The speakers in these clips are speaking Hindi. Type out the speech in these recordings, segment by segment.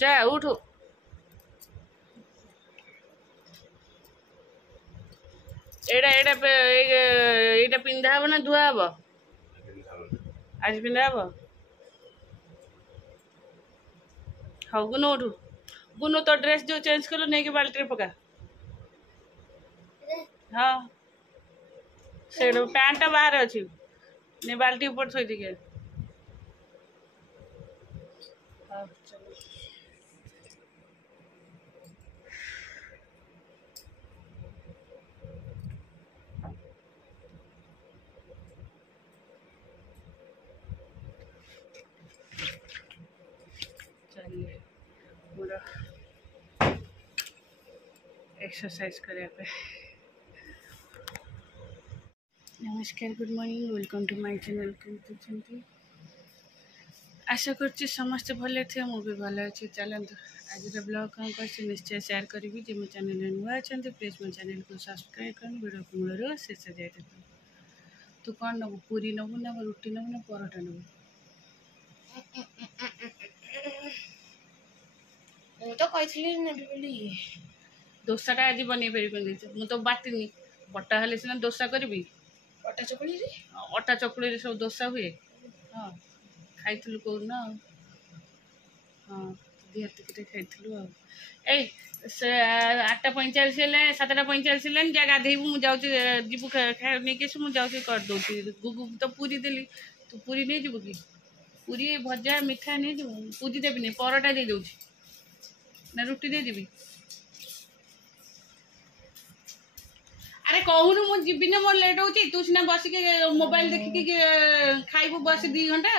जा उठ। एड़ा एड़ा एटा पिंधा हब ना धुआ हब? आज पिंधा हब? हाँ गुनु उठू। गुनु तो ड्रेस जो चेंज कलु नहीं कि बाल्टी रे पका। हाँ से पैंट टा बाहर अच्छी नहीं बाल्टी ऊपर थोई दी के। हाँ चलो चलिए पूरा एक्सरसाइज करिया पे। नमस्कार good morning welcome to my channel केमती आशा करछि समस्त भले थे मु भी भले अच्छी। चलते आज ब्लॉग कौन कर निश्चय शेयर करी जे मो चैनल नुआ अच्छा प्लीज मो चैनल को सब्सक्राइब कर वीडियो को मूल शेष जाए देख। तू कौन नबू पूरी नबू ना रुटी नबू ना परोटा नबू? तो कही नेबी बोली दोसाटा आज बन पारि मु तो बाटिनी बटा हेल्ले सीना दोसा करी। अटा चकुली रे अटा चकुड़ी सब दोसा हुए। हाँ खाइलु कौन? हाँ दिहती खाइलु ए से 8:45 है 7:45 है जा गाधेबू मुझे जीवु नहीं मुझे जाऊँ करदे गुगु तो पूरी देली तू पूरी नहीं जीवु कि पूरी भजा मिठा नहीं जीवु पूरी देवी नहीं परोटा दे दूँ ना रुटी दे देवी। अरे कहूनु मु जीवी ना मोर लेट हो तू सीना बसिक मोबाइल देखिक खाइबू बस 2 घंटा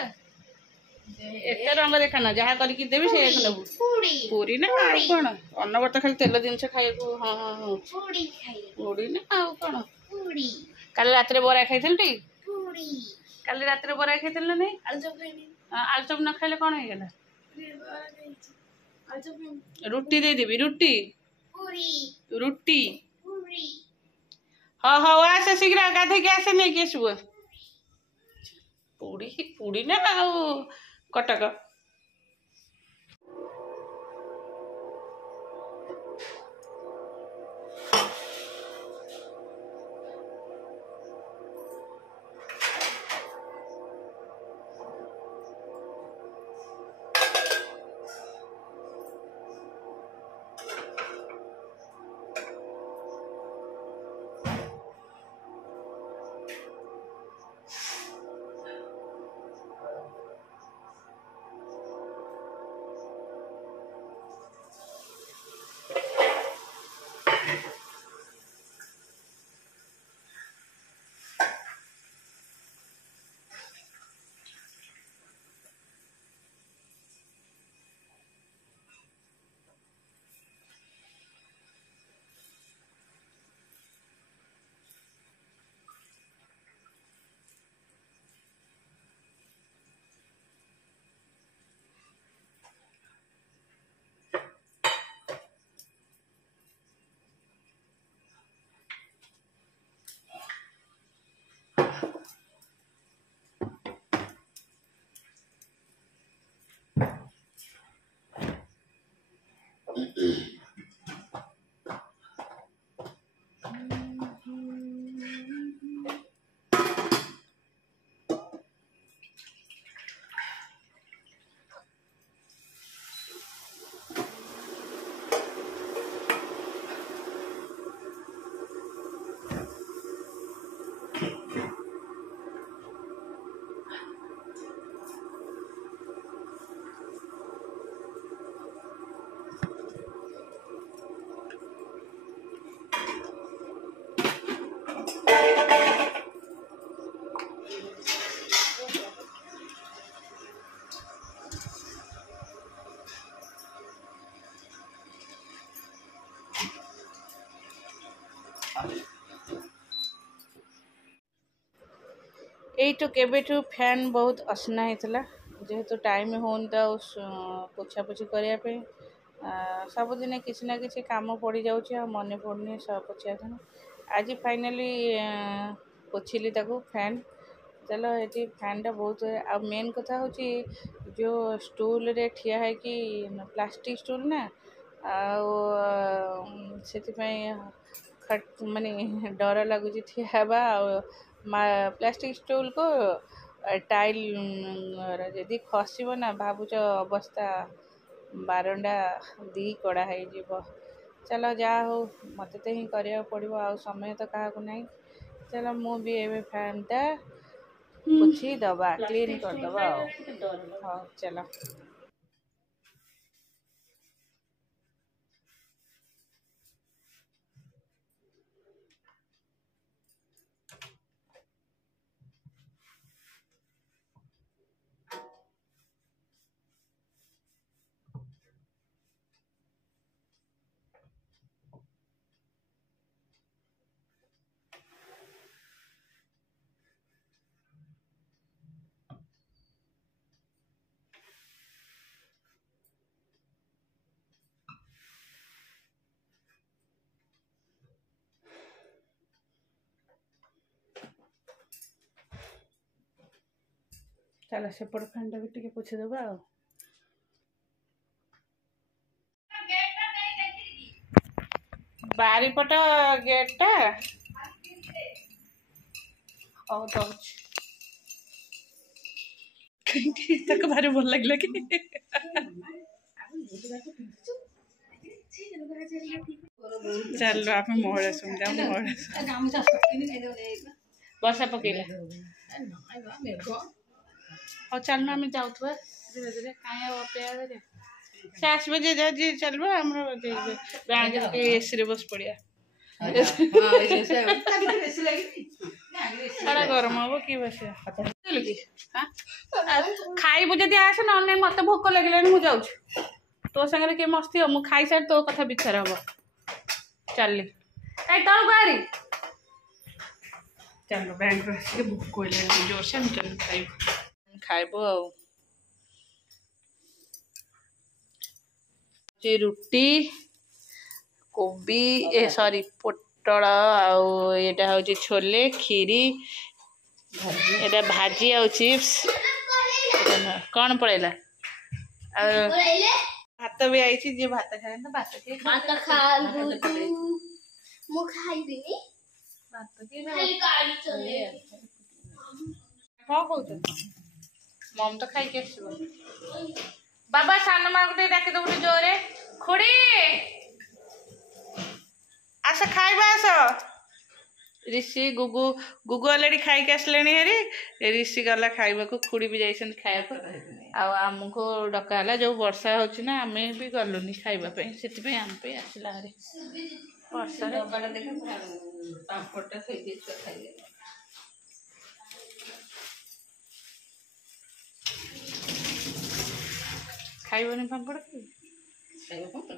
एत रंग देखा ना जहाँ करके देवी से नबू पूरी ना आ कौन अनबर्त खाली तेल जिनस खाइबू। हाँ हाँ हाँ पूरी ना आ कौन काली रात बरा खाई टी काली रात बरा खाई ना नहीं आलुचप न खाइले कौन हो गला? रुटी दे देवी रुटी रुटी। हाँ हाँ आसे शीघ्र गाधे के आसे नहीं कि सब पूरी पूरी ना कटक। এইটো কেবেঠু ফ্যান बहुत असना होता जेहेतु टाइम होन तो पोछा पोछी करने सबुदिन किसी ना किसी काम पड़ जाऊँ मन पड़नी सब पोछा आज फाइनाली पोछिली ताको फैन चलो ये फैनटा बहुत आ मेन कथा हूँ जो स्टूल रे ठिया है कि प्लास्टिक स्टूल ना से खट माने डर लगुच ठिया हेबा प्लास्टिक स्टूल को टाइल यदि खसब ना भावुच अवस्था बारंडा दी कड़ा हो। चलो जा हो मत तो ही करा पड़ो आ समय तो क्या नहीं। चलो मु भी एवं फैनटा पोछी दबा क्लीन कर दबा। हाँ चलो चलो सेपट फैनटा भी टे पोछी दबा। बारीपट गेटा और दौर भारी भल लगे कि चलो आप मोहड़ा सुन वर्षा पकेला और चलना आम जाऊ धीरे धीरे कहीं अपेक्षा से आसबे जे जी चलो आम एसी बस पड़िया गरम हम कि बस खाइबू जदि आस ना मत भोक लगे मुझे जाऊँ तो सागर किए मस्ती हो मुझे खाई सारी तो कथा विचार हम चल तल बाहरी चलो बैंक भोक जोर से हम चल खाइबू रुटी कोबी ए सॉरी पोटल आटा हूँ छोले खीरी एटा भाजी आ चिप्स कौन पड़ेगा भात भी आई जी भात खाए ना भात मम तो खाई बाबा सान माँ गोटे डाक दे जोरे खुड़ी आस खाइबा आस ऋषि गुगु गुगु अलरेडी खाई आसले हेरी ऋषि गला खाइबा को खुड़ी भी जाइसन खाइबा आमको डकाला जो वर्षा होची ना आमे भी गलुनी खाइबा पे सेति पे आम पे आसला हेरी वर्षा डकाला देखा पापड़टा थई दे छ खाइबे खाइबनी पापड़ खाइबा पापड़